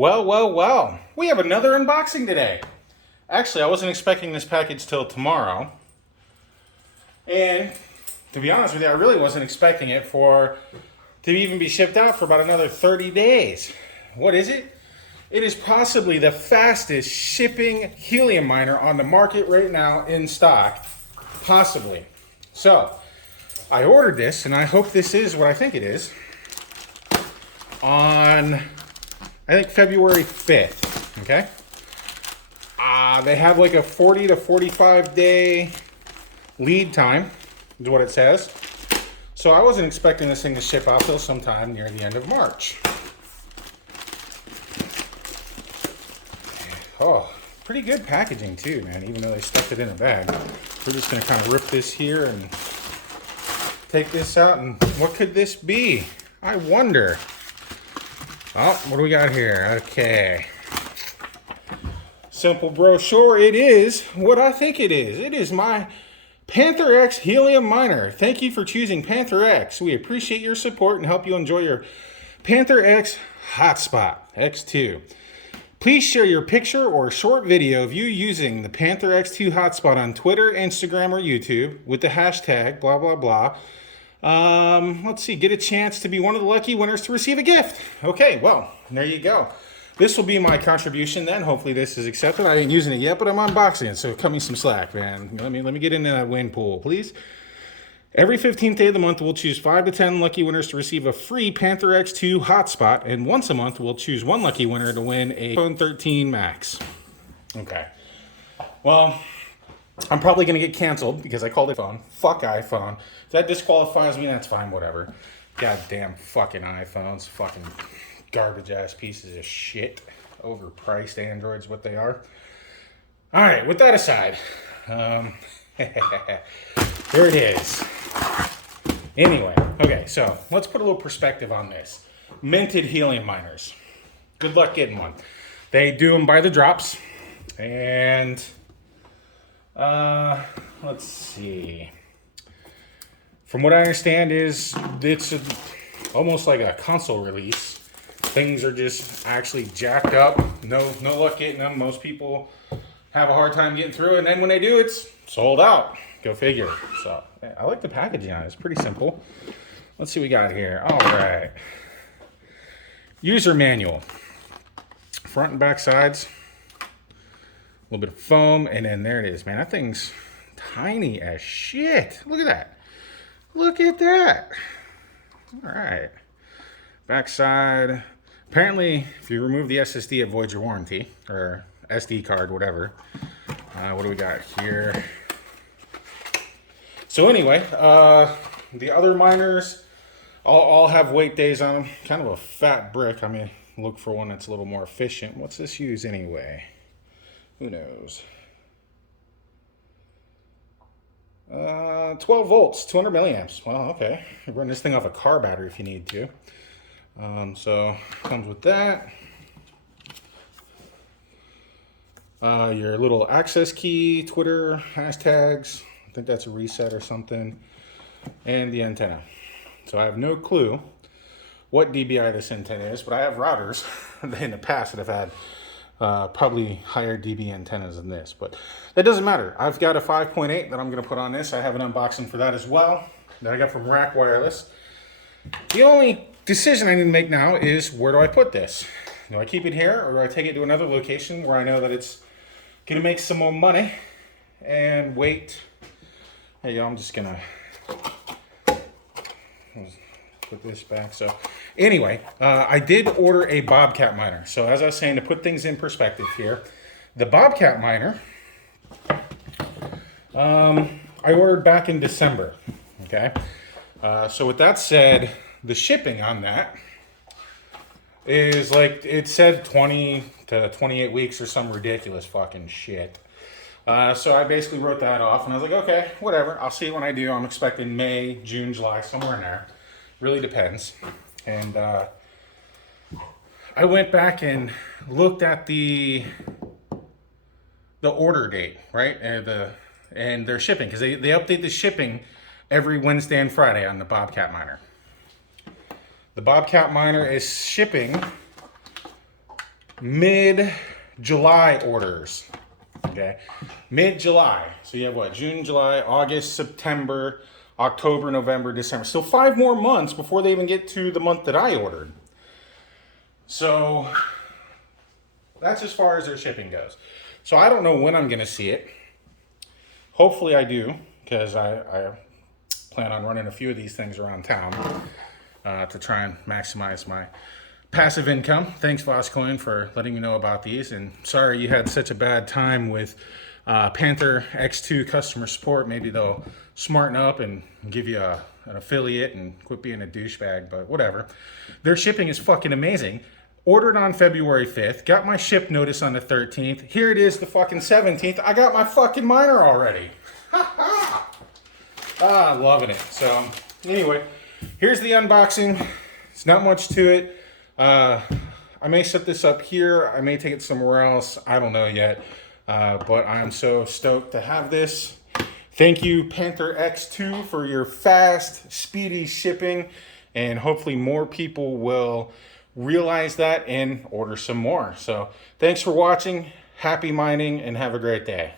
Well, we have another unboxing today. Actually, I wasn't expecting this package till tomorrow. And to be honest with you, I really wasn't expecting it to even be shipped out for about another 30 days. What is it? It is possibly the fastest shipping helium miner on the market right now in stock. Possibly. So, I ordered this, and I hope this is what I think it is, on, I think, February 5th, okay? They have like a 40 to 45 day lead time, is what it says. So I wasn't expecting this thing to ship out till sometime near the end of March. Oh, pretty good packaging too, man, even though they stuffed it in a bag. We're just gonna kind of rip this here and take this out, and what could this be? I wonder. Oh, what do we got here? Okay. Simple brochure. It is what I think it is. It is my Panther X Helium Miner. Thank you for choosing Panther X. We appreciate your support and help you enjoy your Panther X Hotspot X2. Please share your picture or short video of you using the Panther X2 Hotspot on Twitter, Instagram, or YouTube with the hashtag blah blah blah. Let's see, get a chance to be one of the lucky winners to receive a gift. Okay, well, there you go. This will be my contribution then. Hopefully this is accepted. I ain't using it yet, but I'm unboxing it, so cut me some slack, man. Let me get into that win pool, please. Every 15th day of the month, we'll choose 5 to 10 lucky winners to receive a free Panther X2 hotspot, and once a month, we'll choose one lucky winner to win a iPhone 13 Max. Okay. Well, I'm probably going to get canceled because I called it iPhone. Fuck iPhone. If that disqualifies me, that's fine, whatever. Goddamn fucking iPhones. Fucking garbage-ass pieces of shit. Overpriced Androids, what they are. Alright, with that aside, there it is. Anyway, okay, so let's put a little perspective on this. Minted helium miners. Good luck getting one. They do them by the drops. And, let's see. From what I understand it's almost like a console release. Things are just actually jacked up. No luck getting them. Most people have a hard time getting through, and then when they do, it's sold out. Go figure. So I like the packaging on it. It's pretty simple. Let's see what we got here. All right. User manual. Front and back sides. A little bit of foam, and then there it is, man. That thing's tiny as shit. Look at that. Look at that. All right. Backside. Apparently, if you remove the SSD, it voids your warranty, or SD card, whatever. What do we got here? So anyway, the other miners all have wait days on them. Kind of a fat brick. I mean, look for one that's a little more efficient. What's this use anyway? Who knows? 12 volts, 200 milliamps. Well, okay. You run this thing off a car battery if you need to. So comes with that. Your little access key, Twitter, hashtags. I think that's a reset or something. And the antenna. So I have no clue what dBi this antenna is, but I have routers in the past that have had probably higher dB antennas than this, but that doesn't matter. I've got a 5.8 that I'm going to put on this. I have an unboxing for that as well that I got from Rack Wireless. The only decision I need to make now is, where do I put this? Do I keep it here, or do I take it to another location where I know that it's going to make some more money and wait? Hey, I'm just going to put this back. So anyway, I did order a Bobcat miner. So as I was saying, to put things in perspective here, the Bobcat miner, I ordered back in December. Okay. So with that said, the shipping on that is like, it said 20 to 28 weeks or some ridiculous fucking shit. So I basically wrote that off, and I was like, okay, whatever. I'll see it when I do. I'm expecting May, June, July, somewhere in there. Really depends. And I went back and looked at the order date, right? And their shipping, because they update the shipping every Wednesday and Friday on the Bobcat miner. The Bobcat miner is shipping mid-July orders. Okay, mid-July. So you have what? June, July, August, September, October, November, December. Still 5 more months before they even get to the month that I ordered. So that's as far as their shipping goes. So I don't know when I'm going to see it. Hopefully I do, because I plan on running a few of these things around town to try and maximize my passive income. Thanks, Voscoin, for letting me know about these. And sorry you had such a bad time with Panther X2 customer support. Maybe they'll smarten up and give you an affiliate and quit being a douchebag, but whatever. Their shipping is fucking amazing. Ordered on February 5th, got my ship notice on the 13th. Here it is, the fucking 17th. I got my fucking miner already. Loving it. So, anyway, here's the unboxing. It's not much to it. I may set this up here. I may take it somewhere else. I don't know yet. But I am so stoked to have this. Thank you, Panther X2, for your fast, speedy shipping. And hopefully more people will realize that and order some more. So thanks for watching. Happy mining and have a great day.